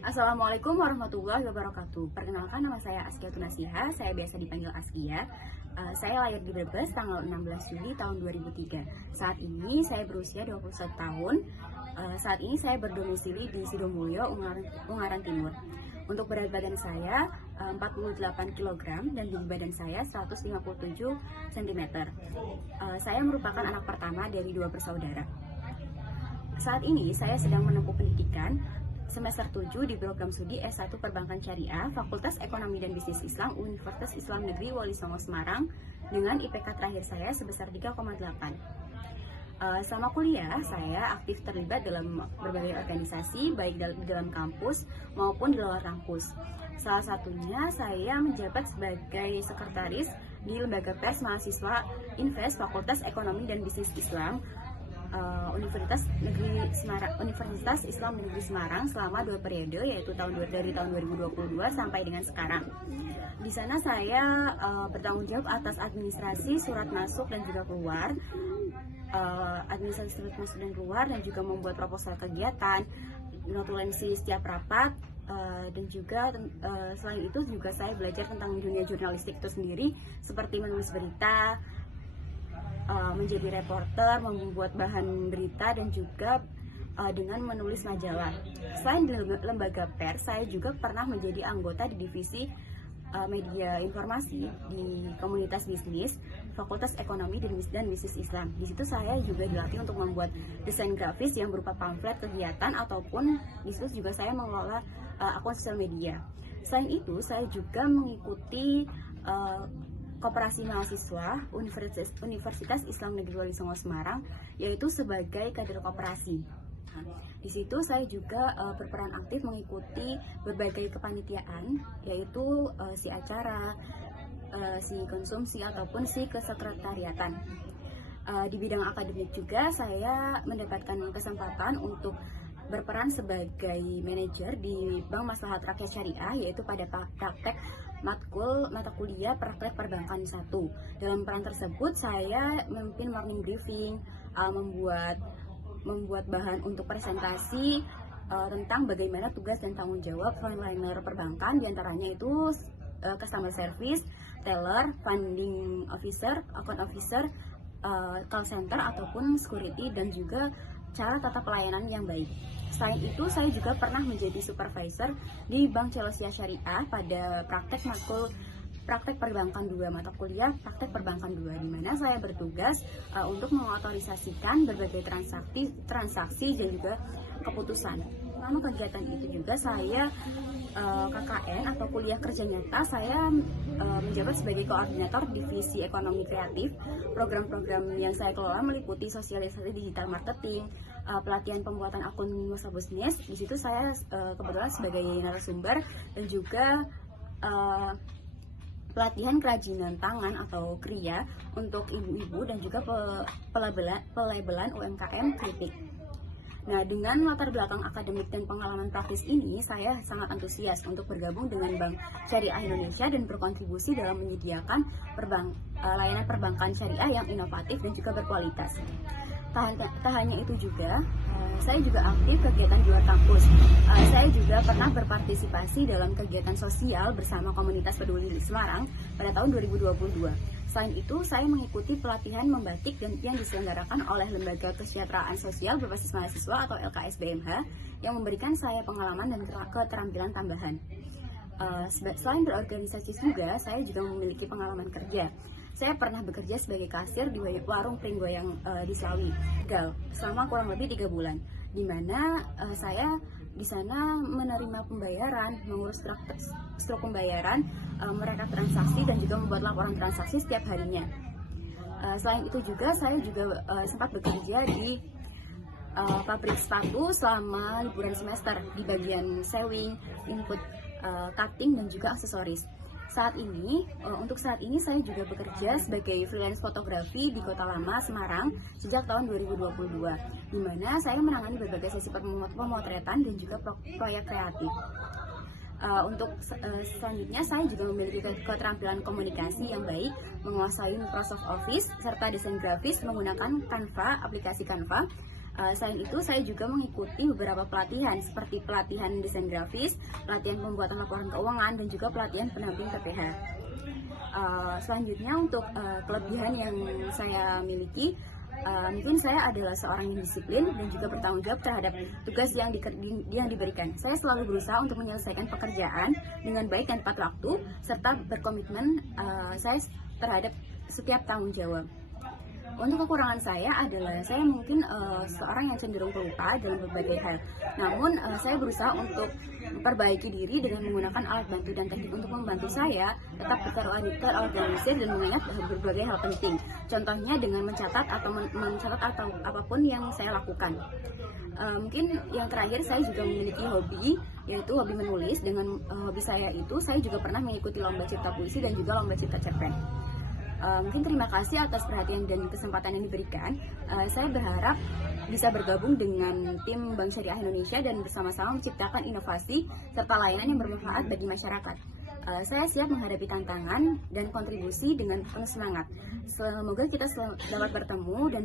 Assalamualaikum warahmatullahi wabarakatuh. Perkenalkan, nama saya Askia Tunasiha, saya biasa dipanggil Askia. Saya lahir di Brebes tanggal 16 Juli tahun 2003. Saat ini saya berusia 21 tahun. Saat ini saya berdomisili di Sidomulyo, Ungaran Timur. Untuk berat badan saya 48 kg dan tinggi badan saya 157 cm. Saya merupakan anak pertama dari 2 bersaudara. Saat ini saya sedang menempuh pendidikan semester 7 di program studi S1 Perbankan Syariah, Fakultas Ekonomi dan Bisnis Islam, Universitas Islam Negeri Wali Songo Semarang, dengan IPK terakhir saya sebesar 3,8. Selama kuliah, saya aktif terlibat dalam berbagai organisasi, baik di dalam kampus maupun di luar kampus. Salah satunya saya menjabat sebagai sekretaris di Lembaga Pers Mahasiswa Invest Fakultas Ekonomi dan Bisnis Islam, Universitas Islam Negeri Semarang selama 2 periode, yaitu dari tahun 2022 sampai dengan sekarang. Di sana saya bertanggung jawab atas administrasi surat masuk dan juga keluar, dan juga membuat proposal kegiatan, notulensi setiap rapat, dan juga selain itu juga saya belajar tentang dunia jurnalistik itu sendiri, seperti menulis berita, menjadi reporter, membuat bahan berita, dan juga dengan menulis majalah. Selain di lembaga pers, saya juga pernah menjadi anggota di divisi media informasi di komunitas bisnis Fakultas Ekonomi dan Bisnis Islam. Di situ saya juga dilatih untuk membuat desain grafis yang berupa pamflet kegiatan, ataupun di situ juga saya mengelola akun sosial media. Selain itu, saya juga mengikuti Koperasi Mahasiswa Universitas Islam Negeri Wali Songo Semarang, yaitu sebagai kader koperasi. Di situ saya juga berperan aktif mengikuti berbagai kepanitiaan, yaitu si acara, si konsumsi, ataupun si kesekretariatan. Di bidang akademik juga saya mendapatkan kesempatan untuk berperan sebagai manajer di Bank Maslahat Rakyat Syariah, yaitu pada praktek mata kuliah praktek perbankan 1. Dalam peran tersebut saya memimpin morning briefing, membuat bahan untuk presentasi tentang bagaimana tugas dan tanggung jawab frontliner perbankan, diantaranya itu customer service, teller, funding officer, account officer, call center ataupun security, dan juga cara tata pelayanan yang baik. Selain itu, saya juga pernah menjadi supervisor di Bank Celosia Syariah pada praktek perbankan 2, mata kuliah praktek perbankan 2, di mana saya bertugas untuk mengotorisasikan berbagai transaksi dan juga keputusan. Selama kegiatan itu juga saya KKN atau kuliah kerja nyata, saya menjabat sebagai koordinator divisi ekonomi kreatif. Program-program yang saya kelola meliputi sosialisasi digital marketing, pelatihan pembuatan akun masa bisnis. Di situ saya kebetulan sebagai narasumber, dan juga pelatihan kerajinan tangan atau kriya untuk ibu-ibu, dan juga pelabelan UMKM kritik. Nah, dengan latar belakang akademik dan pengalaman praktis ini, saya sangat antusias untuk bergabung dengan Bank Syariah Indonesia dan berkontribusi dalam menyediakan layanan perbankan syariah yang inovatif dan juga berkualitas. Tak hanya itu juga, saya juga aktif kegiatan di luar kampus. Saya juga pernah berpartisipasi dalam kegiatan sosial bersama komunitas peduli di Semarang pada tahun 2022. Selain itu, saya mengikuti pelatihan membatik yang diselenggarakan oleh Lembaga Kesejahteraan Sosial Berbasis Mahasiswa atau LKSBMH, yang memberikan saya pengalaman dan keterampilan tambahan. Selain berorganisasi juga, saya juga memiliki pengalaman kerja. Saya pernah bekerja sebagai kasir di warung Pringgoyang di Slawi, selama kurang lebih 3 bulan, di mana saya di sana menerima pembayaran, mengurus struk pembayaran, merekap transaksi, dan juga membuat laporan transaksi setiap harinya. Selain itu juga saya juga sempat bekerja di pabrik sepatu selama liburan semester di bagian sewing, input, cutting, dan juga aksesoris. Untuk saat ini saya juga bekerja sebagai freelance fotografi di Kota Lama, Semarang sejak tahun 2022, di mana saya menangani berbagai sesi pemotretan dan juga proyek kreatif. Untuk selanjutnya, saya juga memiliki keterampilan komunikasi yang baik, menguasai Microsoft Office serta desain grafis menggunakan aplikasi Canva. Selain itu, saya juga mengikuti beberapa pelatihan seperti pelatihan desain grafis, pelatihan pembuatan laporan keuangan, dan juga pelatihan pendamping PPH. Selanjutnya untuk kelebihan yang saya miliki, mungkin saya adalah seorang yang disiplin dan juga bertanggung jawab terhadap tugas yang diberikan. Saya selalu berusaha untuk menyelesaikan pekerjaan dengan baik dan tepat waktu, serta berkomitmen saya terhadap setiap tanggung jawab. Untuk kekurangan saya adalah saya mungkin seorang yang cenderung pelupa dalam berbagai hal. Namun saya berusaha untuk memperbaiki diri dengan menggunakan alat bantu dan teknik untuk membantu saya tetap terorganisir dan mengingat berbagai hal penting. Contohnya dengan mencatat atau apapun yang saya lakukan. Mungkin yang terakhir, saya juga memiliki hobi, yaitu hobi menulis. Dengan hobi saya itu, saya juga pernah mengikuti lomba cipta puisi dan juga lomba cipta cerpen. Mungkin terima kasih atas perhatian dan kesempatan yang diberikan. Saya berharap bisa bergabung dengan tim Bank Syariah Indonesia dan bersama-sama menciptakan inovasi serta layanan yang bermanfaat bagi masyarakat. Saya siap menghadapi tantangan dan kontribusi dengan penuh semangat. Semoga kita dapat bertemu dan